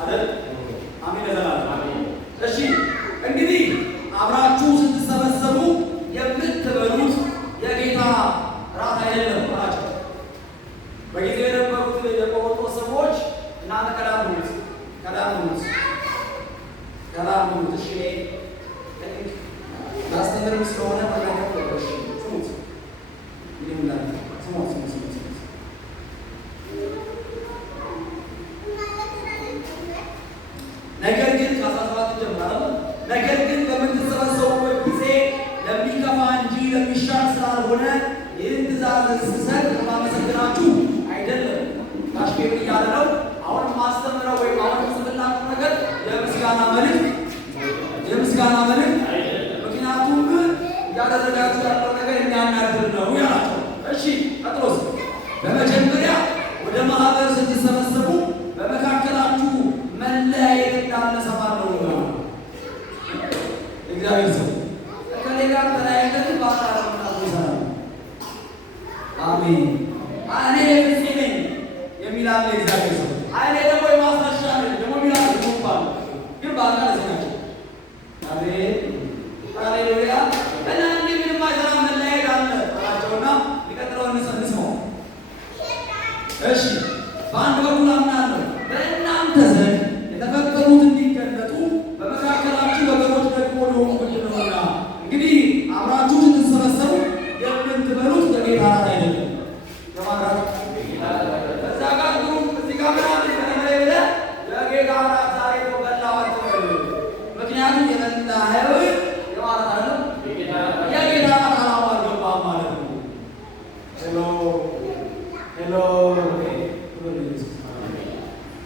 አይደል? አሜን ለዘላለም አሜን። እሺ እንግዲህ አብራችሁ ስትሰበሰቡ የምትበሉት የጌታ ራት አይደለም አላቸው። በጊዜው የነበሩት የቆሮንቶስ ሰዎች እናንተ ከዳሙት እሺ ላስተምርም ስለሆነ መናገር ተቆሽ ስሙት ይላል። ስሙት ነገር ግን ከ17 ጀምሮ ነገር ግን በምትሰበሰቡበት ጊዜ ለሚከፋ እንጂ ለሚሻል ስላልሆነ ይህን ትእዛዝ ስሰጥ ማመሰግናችሁ አይደለም። ታሽከር እያለ ነው። አሁን ማስተምረው ወይም አሁን ስብላችሁ ነገር የምስጋና መልእክት ምክንያቱም ያደረጋችሁ ያለው ነገር የሚያናድር ነው ያላቸው። እሺ ቀጥሎስ በመጀመሪያ ወደ ማህበር ስትሰበሰቡ በመካከላችሁ መለያየት እንዳለ ሰማለሁ ነው እግዚአብሔር ሰው ከሌላ ተለያይተን ባታረም ነው። አሜን እኔ እዚህ ነኝ የሚላል እግዚአብሔር ሰው አይኔ ደግሞ የማስረሻ ደግሞ ሚላል ይቆባል ግን ባታረ ዘናቸው አሜን ሃሌሉያ። እና እንዴ ምንም አይሰራ መለያየት አለ አላቸውና ሊቀጥለው እንሰንስመው። እሺ በአንድ በኩል አምናለሁ በእናንተ ዘንድ የተፈጠሩት እንዲገለጡ በመካከላችሁ ወገኖች ደግሞ ሊሆኑ ግድነውና እንግዲህ አብራችሁ ስትሰበሰቡ የምትበሉት የጌታ ራት አይደለም። ለማድረግ እዛ ጋር ግሩም እዚህ ጋር ምናምን ብለህ የጌታ ራት ዛሬ ነው በላው አትበል። ምክንያቱም የበላኸው የማለት አይደለም የጌታ ራት ዓላማ አልገባህም ማለት ነው። ሄሎ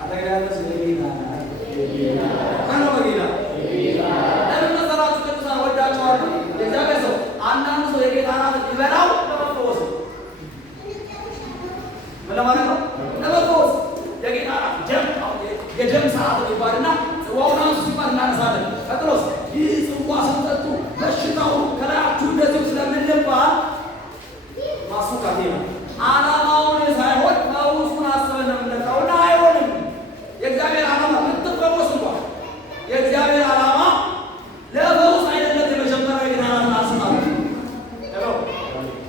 አጠቃላይ ስለጌታ ለምን መሰራችሁ? ቅዱሳን ወዳችኋለሁ። የእግዚአብሔር ሰው አንዳንድ ሰው የጌታ ራት ሊበላው ለመፈወስ ምን ለማለት ነው? ለመፈወስ የጌታ ራት የደም ሰዓት ይባልና ጽዋውን አንሱ ሲባል እናነሳለን። ቀጥሎስ ይህ ጽዋ ስትጠጡ በሽታው ከላያችሁ እንደዚሁ ስለምንባል ማስወጋት ነው። ዓላማውን ሳይሆን ፈውሱን አስበን ነው የምንጠጣውና አይሆንም። የእግዚአብሔር ዓላማ ብትፈወስ እንኳን የእግዚአብሔር ዓላማ ለፈውስ አይደለም። የመጀመሪያው የጌታ ራት ማስማት ነው።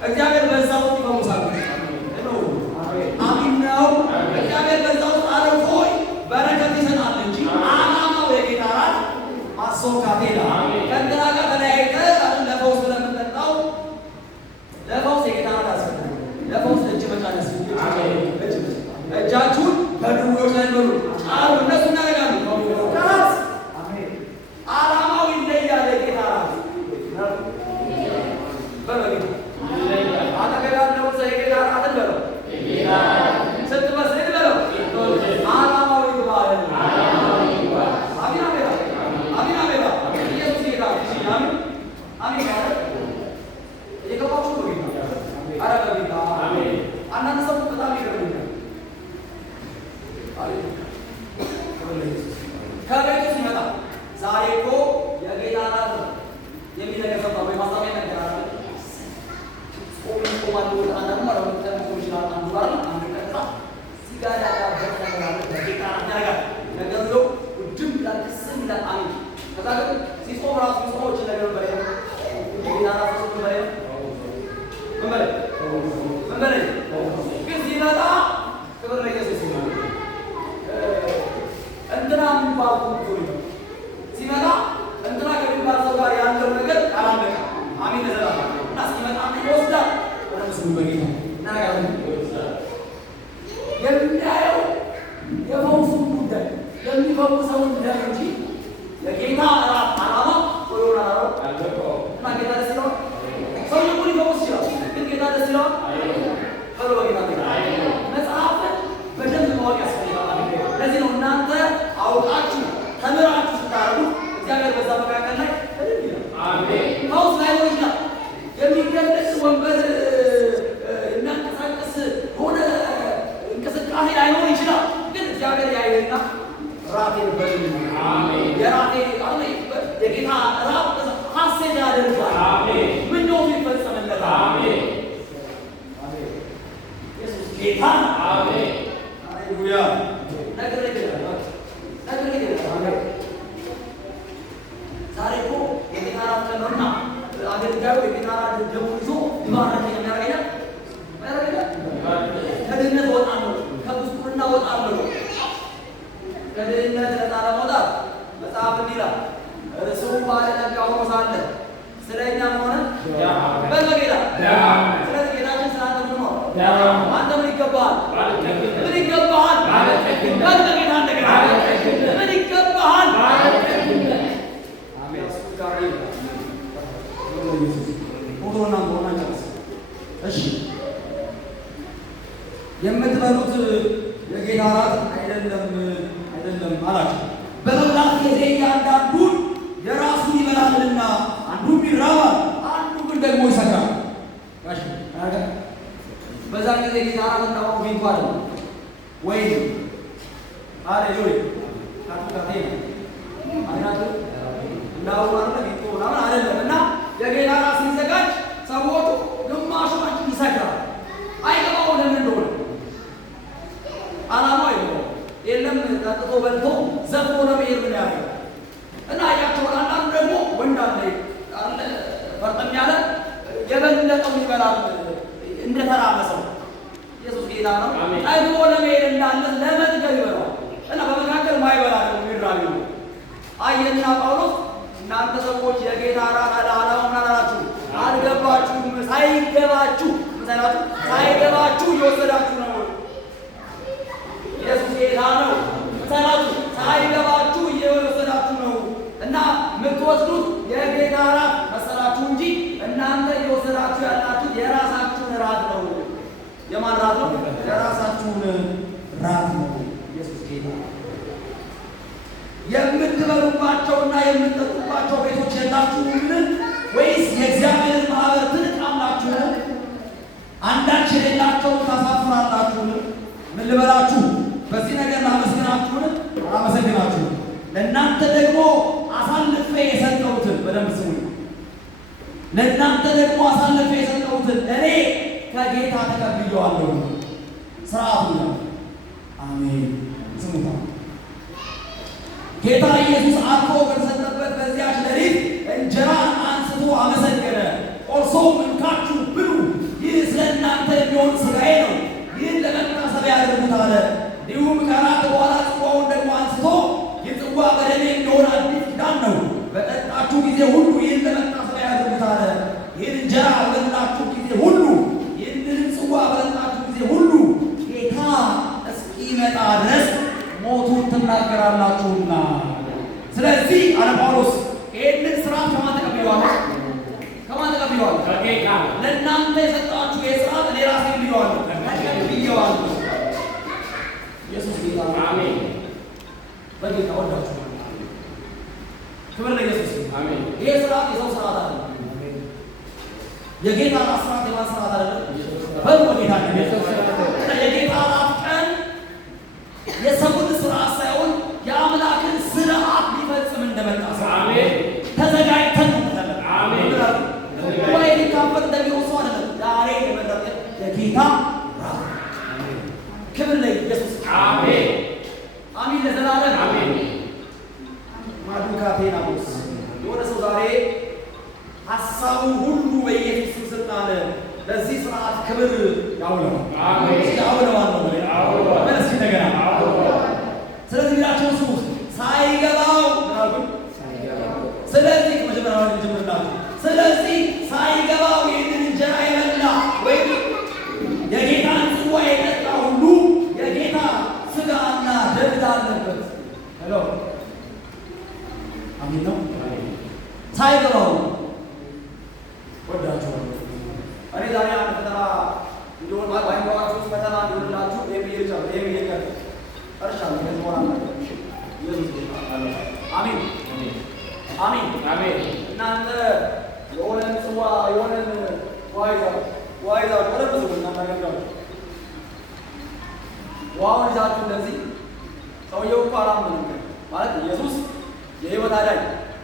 እግዚአብሔር በዛ ውስጥ ይፈውሳል። አሜን ነው። እግዚአብሔር በዛ ውስጥ አልፎ በረከት ይሰጣል እንጂ ዓላማው የጌታ ራት ማስወጋት ነው። ከእንትና ጋር ተለያይተህ ለፈውስ ስለምንጠጣው ለፈውስ የጌታ ራት ያስፈልጋል። ለፈውስ እጅ መጫን ያስፈልጋል። እጃችሁን በድውዮች ላይ በሉ ጫሩ። እነሱ እናደርጋሉ ራት ዓላማው ይለያል። የጌታ ራት በበጌታ አጠገብ ያለውን ሰው የጌታ ራትን በለው ስትመስል በለው ዓላማው ይግባል። አሚን አሜን ኢየሱስ ጌታ አሚን አሜን የገባችሁ ነው ጌታ ኧረ በጌታ አንዳንድ ሰው በጣም ይገርመኛል። ከቤቱ ሲመጣ ዛሬ እኮ የጌታ ራት የሚነገር ሰው ወይ ማሳቢያ ነገር አለ ቆማሉ አንዳንዱ ማለት ነው ተጠቅሞ ይችላል። አንዱ ጋር አንዱ ቀጥታ ሲጋራ ያለበት ነገር አለ በጌታ ራት ያደርጋል። ነገር ነው ውድም ላክስም ለአሚ ከዛ ግን ሲጾም ራሱ ሰዎች ነገር በላይ የጌታ ራት ሰው በላይ ግን ሲመጣ ክብር ለኢየሱስ ይሁን። እንትና የሚባል ሲመጣ እንትና ከሚባል ሰው ጋር ያለው ነገር አላለቀ። አሜን ለዘላለም እና ሲመጣ ይወስዳል ወደ ምስሉ በጌታ እናጋለን የሚያየው የፈውሱን ጉዳይ የሚፈውሰውን ደም እንጂ የጌታ ራት ዓላማ ወይሆን አላለው እና ጌታ ደስ ይለዋል። ሰው ሁሉ ሊፈውስ ይችላል፣ ግን ጌታ ደስ ይለዋል። ፈሎ በጌታ መጽሐፍን በደንብ ማወቅ ያስፈልጋል። ለዚህ ነው እናንተ አውቃችሁ ተምራችሁ ስታረጉ እግዚአብሔር በዛ መካከል ላይ ተደግ ይላል። አሜን። ፈውስ ላይሆን ይችላል። የሚገለጽ ወንበር የሚያንቀሳቀስ ሆነ እንቅስቃሴ ላይሆን ይችላል። ግን እግዚአብሔር ያየና ራቴን በል አሜን የራቴ አለ የጌታ ራት ሐሴት ያደርጋል። አሜን ምኞቱ ይፈጸምለታል። አሜን ኢየሱስ ጌታ አሜን ሃሌሉያ። ነገር ይችላል ዛሬ እኮ የጌታ እራት ቀን ነውና አገልጋዩ የጌታ እራት ደግሞ ይዞ ይባረክ የሚያደርገኛል ከድህነት እወጣለሁ፣ ከጉስቁልና እወጣለሁ። ከድህነት ነፃ ለመውጣት መጽሐፍ እንዲህ ይላል፣ እርሱ ባለጠጋ ሆኖ ሳለ ስለ እኛ ምን ሆነ? በጌታ ስለዚህ ጌታችን ስላንተ ምን ሆነ? አንተ ምን ይገባሃል? ምን ይገባሃል? በጌታ እንደገና ምን ይገባሃል? አሜን። ቁጥሩና ሆና ጨርስ። እሺ የምትበሉት የጌታ እራት አይደለም አላቸው። በመብላት ጊዜ እያንዳንዱን የራሱን ይበላልና አንዱም ይራባል፣ አንዱ ግን ደግሞ ይሰክራል። በዛ ጊዜ ጌታ እራት እንዳውቁ ቢንኳ አለ ወይ ሃሌሉያ ካቱካቴ አይናቱ እንዳውቁ አለ ቢንኳ ምናምን አይደለም። እና የጌታ እራት ሲዘጋጅ ሰዎቹ ግማሾቹ ይሰክራል። አይገባው ለምን እንደሆነ አላማው አይገባው። የለም ጠጥቶ በልቶ ዘፍኖ ለመሄድ ምን ያደርጋል? እና አያቸው አንዳንዱ ደግሞ ወንድ አለ ፈርጠም ያለ የበለጠው ይበላል እንደተራበ ሰው። ኢየሱስ ጌታ ነው። ጠግቦ ለመሄድ እንዳለ ለመጥገብ ይበላል እና በመካከል ማይበላ ደግሞ ይራብ ነው። አየና ጳውሎስ እናንተ ሰዎች የጌታ እራት ዓላማው ምን አላችሁ? አልገባችሁም። ሳይገባችሁ እየወሰዳችሁ ነው። ኢየሱስ ጌታ ነው። ሳይገባችሁ እየወሰዳችሁ ነው እና የምትወስዱት የጌታ እራት መሰላችሁ እንጂ እናንተ እየወሰዳችሁ ያላችሁት የራሳችሁን እራት ነው። የማን እራት ነው? የራሳችሁን እራት ነው። ኢየሱስ ጌታ። የምትበሉባቸውና የምትጠጡባቸው ቤቶች የላችሁምን? ወይስ የእግዚአብሔርን ማህበር ትንቃላችሁን? አንዳች የሌላቸውን ታሳፍራላችሁን? ምን ልበላችሁ? በዚህ ነገር ላመስግናችሁን? አላመሰግናችሁም። ለእናንተ ደግሞ አሳልፌ የሰጠሁትን በደንብ ስሙኝ። ለእናንተ ደግሞ አሳልፌ የሰጠሁትን እኔ ከጌታ ተቀብዬዋለሁ። ስርዓቱ ነው። አሜን። ስሙታ ጌታ ኢየሱስ አርፎ በተሰጠበት በዚያች ሌሊት እንጀራን አንስቶ አመሰገነ። ቆርሶም እንካችሁ ብሉ፣ ይህ ስለ እናንተ የሚሆን ሥጋዬ ነው፣ ይህን ለመታሰቢያ አድርጉት አለ። እንዲሁም ከራት በኋላ ጽዋውን ደግሞ አንስቶ ይህ ጽዋ በደሜ የሚሆን አዲስ ኪዳን ነው፣ በጠጣችሁ ጊዜ ሁሉ ይህን ለመታሰቢያ አድርጉት አለ። ይህን እንጀራ በበላችሁ ጊዜ ሁሉ፣ ይህንንም ጽዋ በጠጣችሁ ጊዜ ሁሉ ጌታ እስኪመጣ ድረስ ሞቱን ትናገራላችሁና። ስለዚህ አለ ጳውሎስ ይህንን ስርዓት ከማን ተቀብዬዋለሁ? ከጌታ። ለእናንተ የሰጣችሁ የስርዓት እኔ ራሴ ብዬዋለሁ። ኢየሱስ ጌታ ነው። አሜን። በጌታ ወዳችሁ ክብር ለኢየሱስ። አሜን። ይሄ ስርዓት የሰው ስርዓት አይደለም። የጌታ ስርዓት የማን ስርዓት አይደለም? በጌታ የጌታ እራት ቀን የሰውን ስርዓት ሳይሆን የአምላክን ስርዓት ሊፈጽም እንደመጣ ሰው ተዘጋጅተን ነው። ወይ ሊካፈል እንደሚሆን ሰው አይደለም። ዛሬ የመረጠ የጌታ እራት። ክብር ለኢየሱስ። አሜን አሜን ለዘላለም አሜን። ማዱካቴና ቦስ የሆነ ሰው ዛሬ ሀሳቡ ሁሉ በኢየሱስ ስልጣን ለዚህ ስርዓት ክብር ያውለው። አሜን ያውለው አለ በዚህ ነገር ስለዚህ ቢላቸው እሱ ሳይገባው ምናልባት ስለዚህ መጀመሪያ እንጀምርላችሁ። ስለዚህ ሳይገባው ይህንን እንጀራ የበላ ወይም የጌታን ጽዋ የጠጣ ሁሉ የጌታ ሥጋና ደም አለበት። ሄሎ አሜን ነው። ሳይገባው ወዳችሁ እኔ ዛሬ አንድ ፈተና እንዲሆን ባይኖራችሁ ፈተና እንዲሆንላችሁ የሚል እርሻለሁ አሜን አሜን አሜን። እናንተ የሆነን ጽዋ የሆነን ዋይዛ ወለበሱ እናናገራችሁ ዋውን ይዛችሁ እንደዚህ ሰውየው እኮ አላመንም ማለት ኢየሱስ የህይወት አዳኝ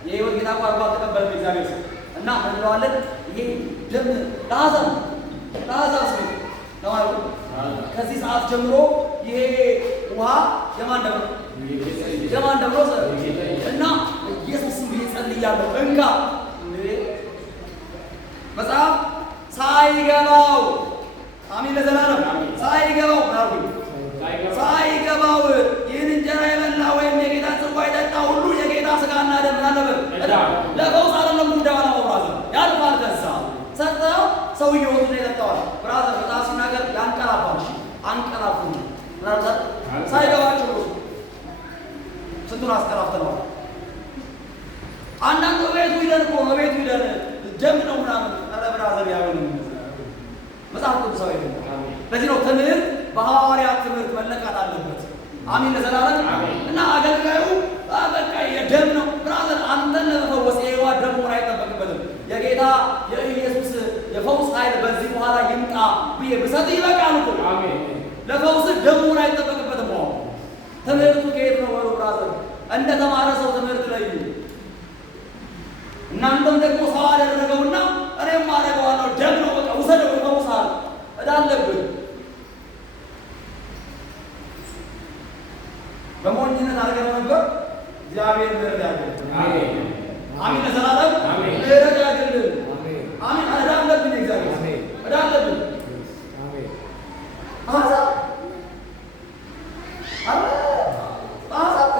የህይወት ጌታ እኮ አርባ ተቀበለ እግዚአብሔር ሰው እና እንለዋለን። ይሄ ደም ለአሕዛብ ሰው ለማለት ከዚህ ሰዓት ጀምሮ ይሄ ውሃ የማን ደም ነው? የማን ደም ነው? እና ኢየሱስ እንግዲህ ጸልያለሁ እንካ መጽሐፍ ሳይገባው አሜን ለዘላለም ሳይገባው ሳይገባው ይህን እንጀራ የበላ ወይም የጌታ ጽዋ የጠጣ ሁሉ የጌታ ሥጋና ደም አለበት። ለፈውስ አይደለም ጉዳዩ ነው። ብራዘር ያልፋል። ከዛ ሰጠው ሰውየው ወጥቶ ይጠጣዋል። ብራዘር በጣም ሲናገር ያንቀላፋል። አንቀላፉ ብራዘር ሳይገባቸው ስንቱን አስቀላፍተነዋል። አንዳንዱ በቤቱ ይደር እኮ በቤቱ ይደር ደም ነው ምናምን ብራዘር ያውን መጽሐፍ ቅዱሳዊ ነው። ለዚህ ነው ትምህርት በሐዋርያት ትምህርት መለካት አለበት። አሜን ለዘላለም እና አገልጋዩ በቃ የደም ነው ብራዘር አንተን ለመፈወስ የዋ ደም ሆነ አይጠበቅበትም። የጌታ የኢየሱስ የፈውስ ኃይል በዚህ በኋላ ይምጣ ብዬ ብሰጥ ይበቃል እኮ አሜን። ለፈውስ ደም ሆነ አይጠበቅበትም። ትምህርቱ ከየት ነው ወሩ ብራዘር? እንደ ተማረ ሰው ትምህርት ላይ እናንተም ደግሞ ሰው አደረገውና እኔም አደረገዋለሁ ደም ነው በቃ ውሰደው ይፈውሳል እዳለብን በሞኝነት አድርገው ነበር። እግዚአብሔር ምሕረት ያድርግልን። አሜን አሜን ለዘላለም ምሕረት ያድርግልን። አሜን እዳለብን እግዚአብሔር አሜን እዳለብን አሜን አዛ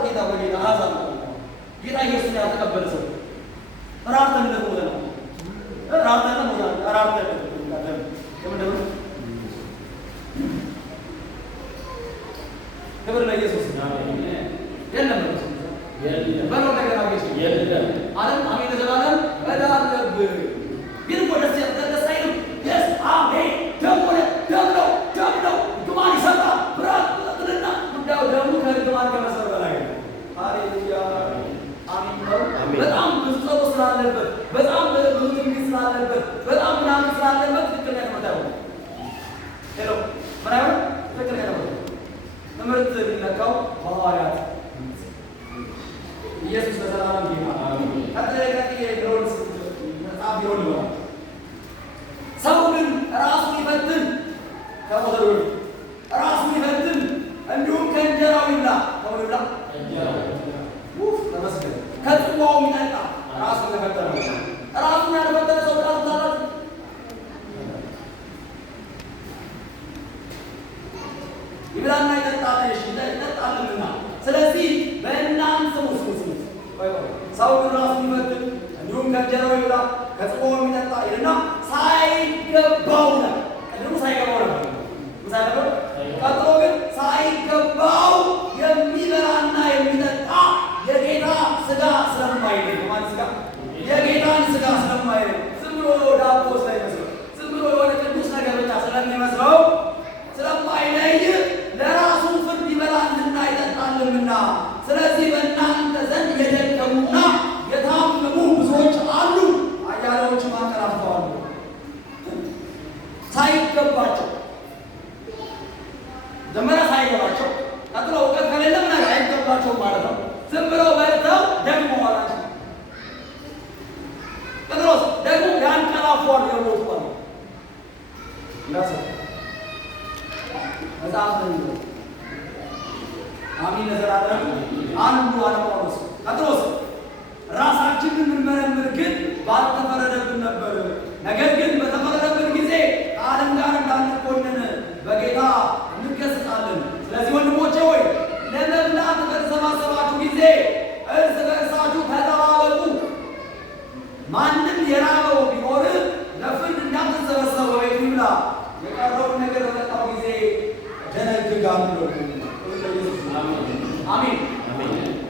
ጌታ በጌታ አዛ ጌታ ኢየሱስ ያልተቀበለ ሰው ራርተን ለሞተ ነው ራርተን ነው ራርተን ለምን ክብር ለኢየሱስ አሜን። የለም በለው ነገር አገኘ የለም አለም አሜን ለዘላለም እዳለብህ ግን ወደስ ያተደሳይ ነው ደስ አሜን ደም ነው ግማን ይሰጣል ብራት ጥልና ጉዳዩ ደሙ ከግማን ከመሰረ በላይ ሃሌሉያ አሜን ነው። በጣም ብዙ ጸሎት ስላለበት በጣም ብዙ ትንቢት ስላለበት በጣም ምናምን ስላለበት ትክክለኛ ነው። ሄሎ ምናምን ትክክለኛ ነው። ትምህርት የሚለካው በሐዋርያት ኢየሱስ ለዘላለም ጌታ አሜን። ከተለቀቀ የግሮንስ መጽሐፍ ይሆን ነው። ሰው ግን ራሱን ይፈትን ከሞተሩ ራሱን ይፈትን እንዲሁም ከእንጀራው ይብላ ከሞተሩ ይብላ ተመስገን ከጽዋው ይጠጣ ራሱን ተፈተነ። ራሱን ያልፈተነ ሰው ራሱ ታላቅ ይብላና ይጠጣልና ስለዚህ በእናንተ ውስጥ ሰው ግን ራሱን ይፈትን እንዲሁም ከእንጀራው ይብላ ከጽዋው ይጠጣ ይልና ሳይገባው ነው። ቀድሞ ሳይገባው ነው ሳይገባው ቀጥሎ ግን ሳይገባው የሚበላና የሚጠጣ የጌታ ሥጋ ስለማይለይ ማለት ሥጋ የጌታን ሥጋ ስለማይለይ ዝም ብሎ ዳቦ ስለሚመስለው ዝም ብሎ የሆነ ቅዱስ ነገር ብቻ ስለሚመስለው ስለማይለይ ለራሱ ፍርድ ይበላልና ይጠጣልምና ስለዚህ በእናንተ ዘንድ የደከሙና የታመሙ ብዙዎች አሉ፣ አያሌዎችም አንቀላፍተዋል። ሳይገባቸው መጀመሪያ ሳይገባቸው ቀጥሎ እውቀት ከሌለ ምን አይገባቸውም ማለት ነው። ዝም ብለው በልተው ደግሞ ዋላቸው። ጴጥሮስ ደግሞ ያንቀላፏል የሞቱ አሉ መጽሐፍ ነው። አሜን ለዘላለም አንዱ አለጳውሎስ ጴጥሮስ ራሳችንን የምንመረምር ግን ባልተፈረደብን ነበር፣ ነገር ግን በተፈረደብን ጊዜ ከዓለም ጋር እንዳንኮንን በጌታ እንገሰጻለን። ስለዚህ ወንድሞቼ ሆይ ለመብላት በተሰባሰባችሁ ጊዜ እርስ በእርሳችሁ ተጠባበቁ። ማንም የራበው ቢኖር ለፍርድ እንዳትሰበሰቡ በቤቱ ይብላ፣ የቀረውን ነገር በመጣው ጊዜ ደነግጋለሁ። አሜን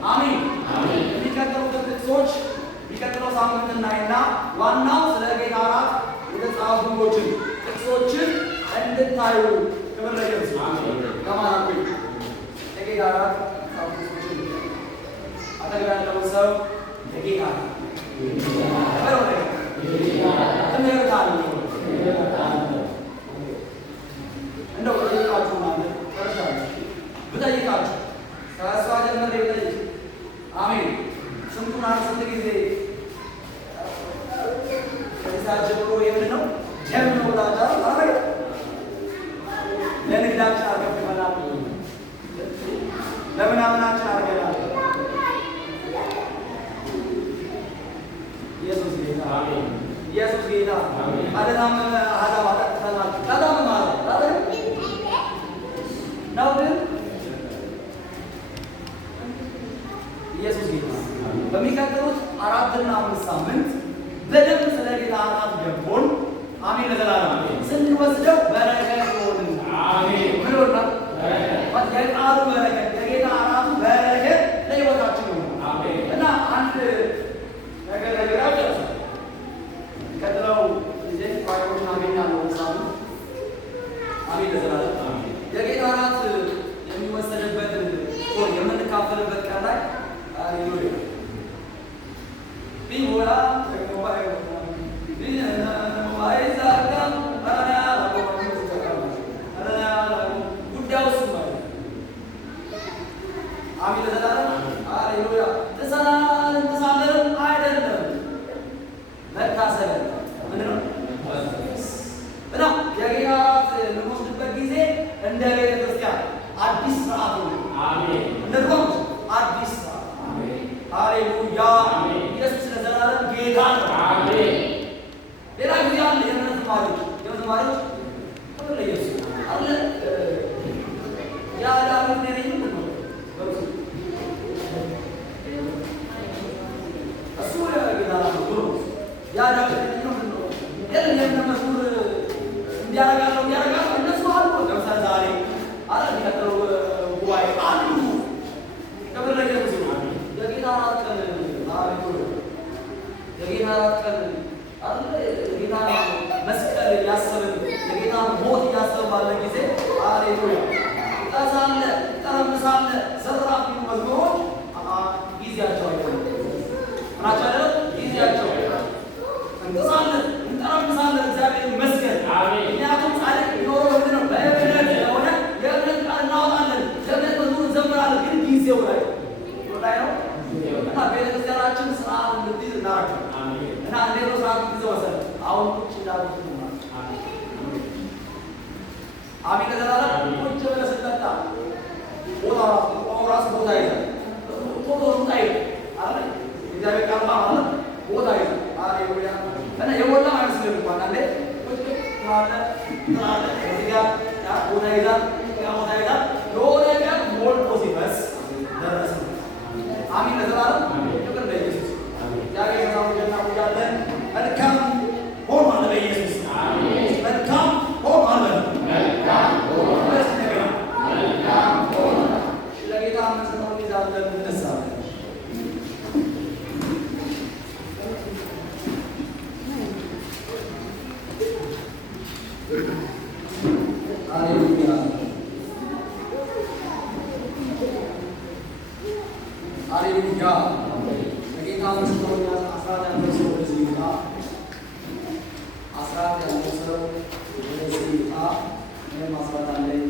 አሜን አሜን። የሚቀጥሉትን ጥቅሶች የሚቀጥለው ሳምንት እናይና ዋናው ስለ ጌታ እራት የተጻፉ ጥቅሶችን እንድታዩ ክብር ለኢየሱስ አሜን። ከማራኩ የጌታ እራት የተጻፉ ጥቅሶችን አጠገብ ያለው ሰው የጌታ ትምህርት አለ እንደው ጠይቃችሁ ማለት ጨርሻለሁ። ብጠይቃችሁ ከእሷ ጀምሬ ብጠይቅ አሜን ስንቱን ስንት ጊዜ ከዛ ጀምሮ የምን ነው ደም ነው ብላችሁ ለንግዳችን አልከፍመናል ለምናምናችን አድርገናል። ኢየሱስ ጌታ ኢየሱስ ጌታ አለታመመ አዳም አጠጥተናል። ቀዳም ማለት ነው ግን ኢየሱስ ጌታ በሚቀጥሉት 4 እና 5 ሳምንት በደንብ ስለ ጌታ አራት ገብቶን አሜን ለዘላለም ስንወስደው በረከት ይሆን። አሜን ምን ሆና የቃሉ በረከት የጌታ አራቱ በረከት ለሕይወታችን ይሆን። አሜን እና አንድ ነገር ነገራችሁ ቀጥለው እዚህ ፋይሎችን አገኛለሁ ሳምንት አሜን ለዘላለም የጌታ አራት የሚወሰድበት የምንካፈልበት ቀን ላይ ሃሌሉያ ቢሆላ ተቆባይ እንደ ቤተ ክርስቲያን አዲስ ስርዓት ነው። አሜን እንደርቆም አዲስ ስርዓት አሜን ሃሌሉያ አሜን ኢየሱስ ለዘላለም ጌታ ነው። አሜን ሌላ ጊዜ አለ የእምነት ተማሪዎች ሁሉ ኢየሱስ አለ ያ ዳዊት ነኝ ነው እሱ ጌታ ነው። ያ ዳዊት ነኝ ነው የለም መዝሙር እንዲያረጋለው እነሱ አሉ። ለምሳሌ ዛሬ አለ የሚቀጥለው ጉባኤ አሉ ክብር ለኢየሱስ ይሁን። የጌታ አራት ቀን የጌታ አራት ቀን አለ የጌታ መስቀል ያሰብን የጌታ ሞት ያሰብን ባለ ጊዜ ሃሌሉያ ጠሳለ ጠረምሳለ ዘራፍ መዝሙሮች ጊዜያቸው አይደለም ምናቸው አይደለም ጊዜያቸው እንጠሳለን እንጠረምሳለን እግዚአብሔር ይመስገን። አሜን ምክንያቱም ጻድቅ ቢኖረው ምንድን ነው በእምነት የሆነ የእምነት ቃል እናወጣለን የእምነት መዝሙር እንዘምራለን። ግን ጊዜው ላይ ነው እና ቤተክርስቲያናችን ስርዓት እንድትይዝ እናደርጋለን እና እንዴት ነው ስርዓት ጊዜ ወሰደ አሁን ቁጭ እንዳሉት አሜን ለዘላለም ቁጭ ብለህ ስትጠጣ ራሱ ቦታ ይዛል ቶሎ ሩጣ ይላል አለ እግዚአብሔር ቃል ማለት ቦታ ይዛል ሃሌሉያ እና የሞላ አይመስልም እንኳን አንዴ ቁጭ ትላለ እዚህ ጋር ቦታ ይዛል ቦታ ይዛል የሆነ ቀን ሞልቶ ሲፈስ ደረሰ። አሜን ለዘላለም ክብር ለኢየሱስ እግዚአብሔር ሰላም ጀና ሁላለን መልካም ሆኗል በኢየሱስ አሜን መልካም ሆኗል መልካም ሆኗል መልካም ሆኗል ለጌታ መስጠው ይዛለን እንነሳለን። ሃሌሉያ ሃሌሉያ ለጌታ መስጠው አስራት ያለው ሰው ወደዚህ ይምጣ። አስራት ያለው ሰው ወደዚህ ይምጣ። ምንም አስራት አለኝ